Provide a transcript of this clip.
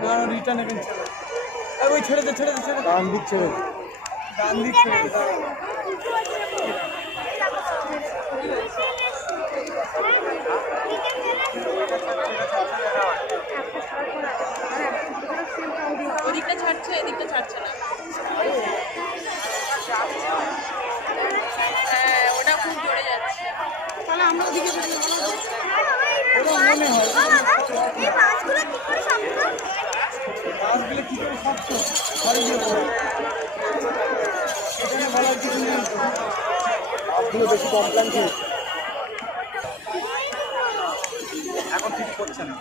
না রিটার্ন এখন ছেড়ে ওই ছেড়ে দে ডান দিক ছেড়ে ওদিকটা ছাড়ছে এদিকটা ছাড়ছে না। হ্যাঁ ওটা খুব জোরে যাচ্ছে। তাহলে আমরা ওদিকে মনে হয় এই মাছগুলো কি করে শক্ত? মাছগুলো কি করে শক্ত ঘরে গিয়ে বলো এখানে বলার কিছু নেই মাছগুলো বেশি কমপ্লেন কি এখন ঠিক করছে না